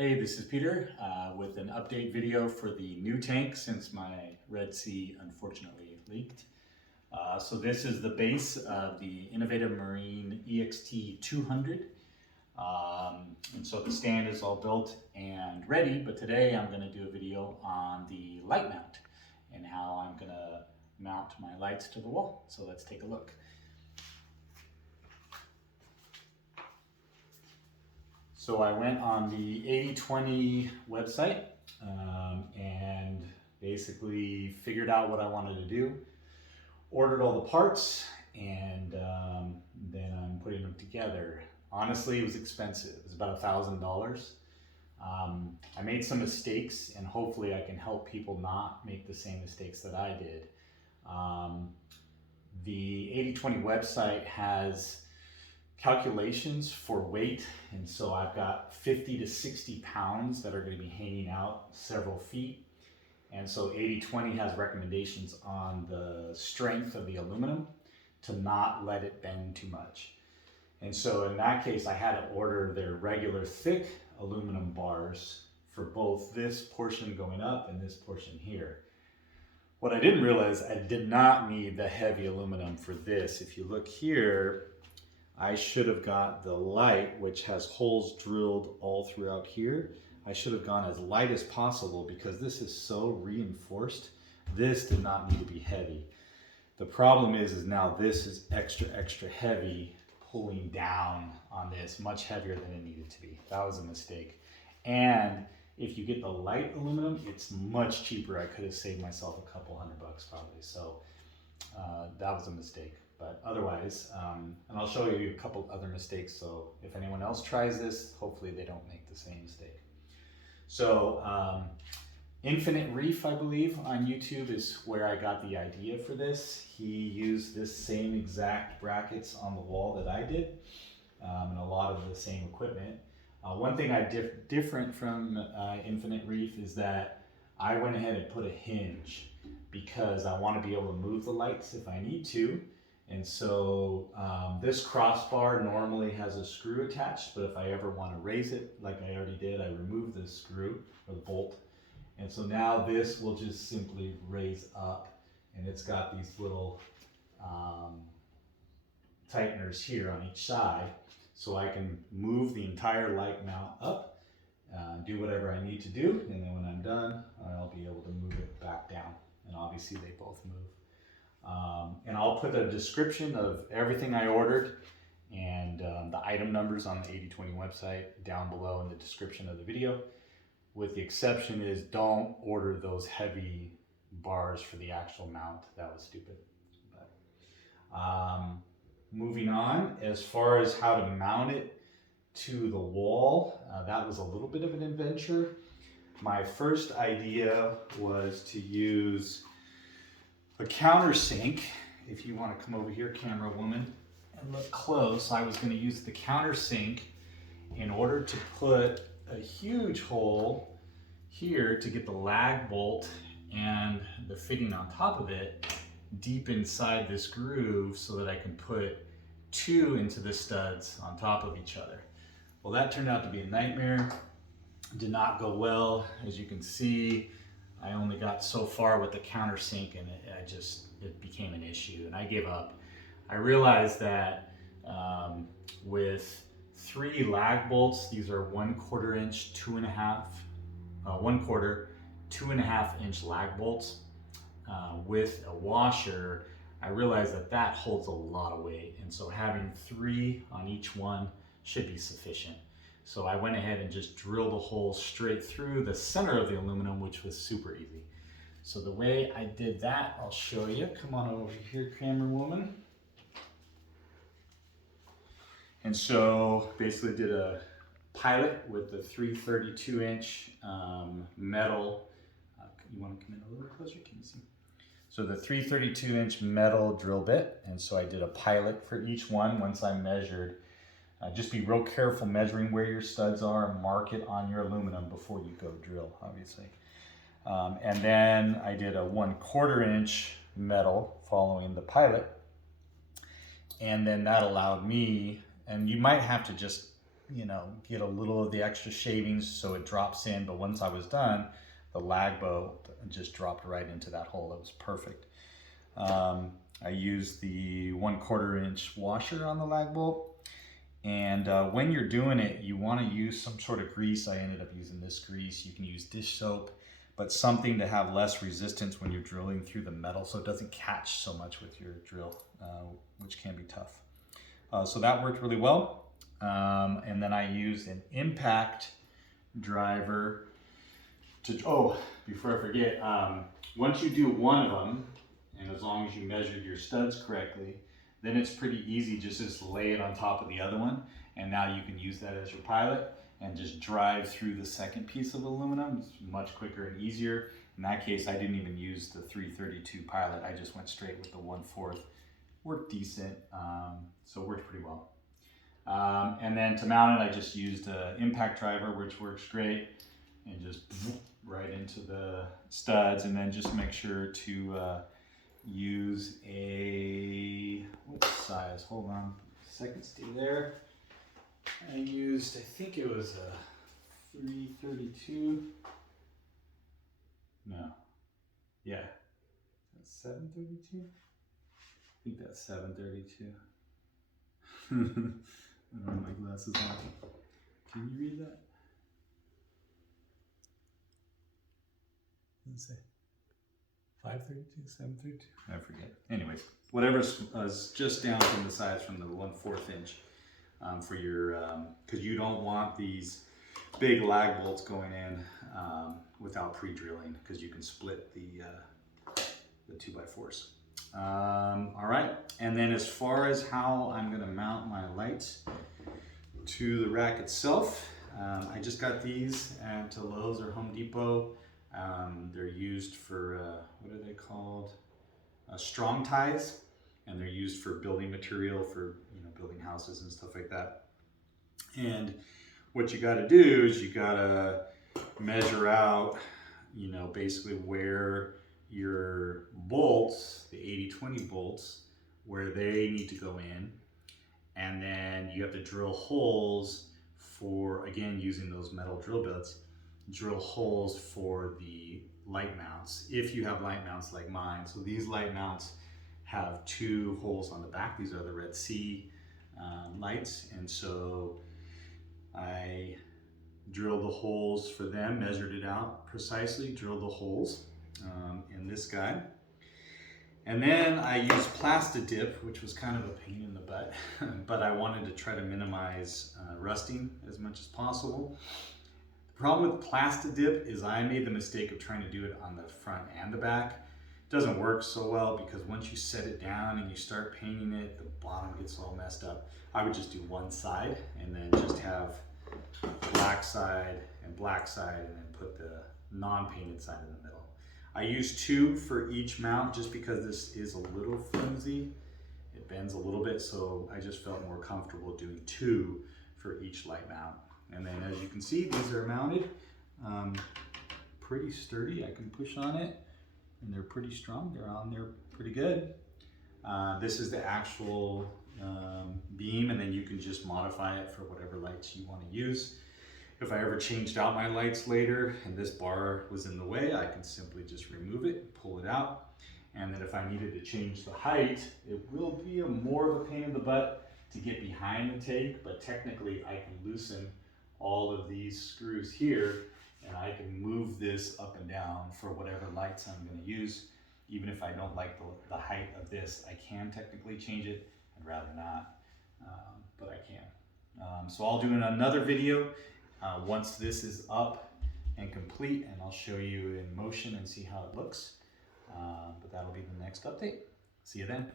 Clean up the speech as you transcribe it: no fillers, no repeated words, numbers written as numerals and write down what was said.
Hey, this is Peter with an update video for the new tank since my Red Sea unfortunately leaked. So this is the base of the Innovative Marine EXT 200. And so the stand is all built and ready, but today I'm going to do a video on the light mount and how I'm going to mount my lights to the wall. So let's take a look. So I went on the 80/20 website and basically figured out what I wanted to do, ordered all the parts, and then I'm putting them together. Honestly, it was expensive. It was about $1,000. I made some mistakes, and hopefully I can help people not make the same mistakes that I did. The 80/20 website has calculations for weight, and so I've got 50 to 60 pounds that are going to be hanging out several feet, and so 80/20 has recommendations on the strength of the aluminum to not let it bend too much. And so in that case I had to order their regular thick aluminum bars for both this portion going up and this portion here. What I didn't realize, I did not need the heavy aluminum for this. If you look here, I should have got the light, which has holes drilled all throughout here. I should have gone as light as possible because this is so reinforced. This did not need to be heavy. The problem is now this is extra heavy, pulling down on this, much heavier than it needed to be. That was a mistake. And if you get the light aluminum, it's much cheaper. I could have saved myself a couple $100 probably. So that was a mistake. But otherwise, and I'll show you a couple other mistakes, so if anyone else tries this, hopefully they don't make the same mistake. So Infinite Reef, I believe, on YouTube is where I got the idea for this. He used this same exact brackets on the wall that I did, and a lot of the same equipment. One thing I different from Infinite Reef is that I went ahead and put a hinge because I want to be able to move the lights if I need to. And so this crossbar normally has a screw attached, but if I ever want to raise it, like I already did, I removed the screw or the bolt. And so now this will just simply raise up, and it's got these little tighteners here on each side, so I can move the entire light mount up, do whatever I need to do, and then when I'm done, I'll be able to move it back down. And obviously they both move. And I'll put a description of everything I ordered and the item numbers on the 80/20 website down below in the description of the video. With the exception is don't order those heavy bars for the actual mount. That was stupid. But, moving on, as far as how to mount it to the wall, that was a little bit of an adventure. My first idea was to use a countersink. If you want to come over here, camera woman, and look close, I was going to use the countersink in order to put a huge hole here to get the lag bolt and the fitting on top of it deep inside this groove so that I can put two into the studs on top of each other. Well, that turned out to be a nightmare. Did not go well. As you can see, I only got so far with the countersink, and it became an issue, and I gave up. I realized that with 3 lag bolts, these are 1/4 inch, 2.5 inch lag bolts with a washer. I realized that that holds a lot of weight, and so having 3 on each one should be sufficient. So I went ahead and just drilled a hole straight through the center of the aluminum, which was super easy. So the way I did that, I'll show you. Come on over here, camera woman. And so basically did a pilot with the 332-inch metal. You want to come in a little bit closer? Can you see? So the 332-inch metal drill bit. And so I did a pilot for each one once I measured. Just be real careful measuring where your studs are and mark it on your aluminum before you go drill, obviously. And then I did a 1/4 inch metal following the pilot. And then that allowed me, and you might have to just you know, get a little of the extra shavings so it drops in, but once I was done, the lag bolt just dropped right into that hole. It was perfect. I used the 1/4 inch washer on the lag bolt. And when you're doing it, you want to use some sort of grease. I ended up using this grease. You can use dish soap, but something to have less resistance when you're drilling through the metal so it doesn't catch so much with your drill, which can be tough. So that worked really well. And then I used an impact driver to, oh, before I forget, once you do one of them, and as long as you measured your studs correctly, then it's pretty easy just to lay it on top of the other one. And now you can use that as your pilot and just drive through the second piece of aluminum. It's much quicker and easier. In that case, I didn't even use the 332 pilot. I just went straight with the 1/4. Worked decent, so it worked pretty well. And then to mount it, I just used an impact driver, which works great, and just right into the studs. And then just make sure to use a, what size? Hold on a second, stay there. I used, I think it was a 332. No, yeah, 732. I think that's 732. I don't have my glasses on. Can you read that? Let's see. 532, 732? I forget. Anyways, whatever's just down from the size from the 1/4 inch for your, because you don't want these big lag bolts going in without pre-drilling, because you can split the 2x4s. All right, and then as far as how I'm gonna mount my lights to the rack itself, I just got these at Lowe's or Home Depot. They're used for, what are they called? Strong ties, and they're used for building material for, you know, building houses and stuff like that. And what you gotta do is you gotta measure out, you know, basically where your bolts, the 80/20 bolts, where they need to go in. And then you have to drill holes for, again, using those metal drill bits, drill holes for the light mounts, if you have light mounts like mine. So these light mounts have 2 holes on the back. These are the Red Sea lights. And so I drilled the holes for them, measured it out precisely, drilled the holes in this guy. And then I used Plastidip, which was kind of a pain in the butt, but I wanted to try to minimize rusting as much as possible. The problem with Plastidip is I made the mistake of trying to do it on the front and the back. It doesn't work so well because once you set it down and you start painting it, the bottom gets all messed up. I would just do one side and then just have black side, and then put the non-painted side in the middle. I use 2 for each mount just because this is a little flimsy. It bends a little bit, so I just felt more comfortable doing 2 for each light mount. And then as you can see, these are mounted pretty sturdy. I can push on it and they're pretty strong. They're on there pretty good. This is the actual beam, and then you can just modify it for whatever lights you want to use. If I ever changed out my lights later and this bar was in the way, I can simply just remove it, pull it out. And then if I needed to change the height, it will be more of a pain in the butt to get behind the tank, but technically I can loosen all of these screws here and I can move this up and down for whatever lights I'm going to use. Even if I don't like the height of this, I can technically change it. I'd rather not, but I can. So I'll do another video once this is up and complete, and I'll show you in motion and see how it looks. But that'll be the next update. See you then.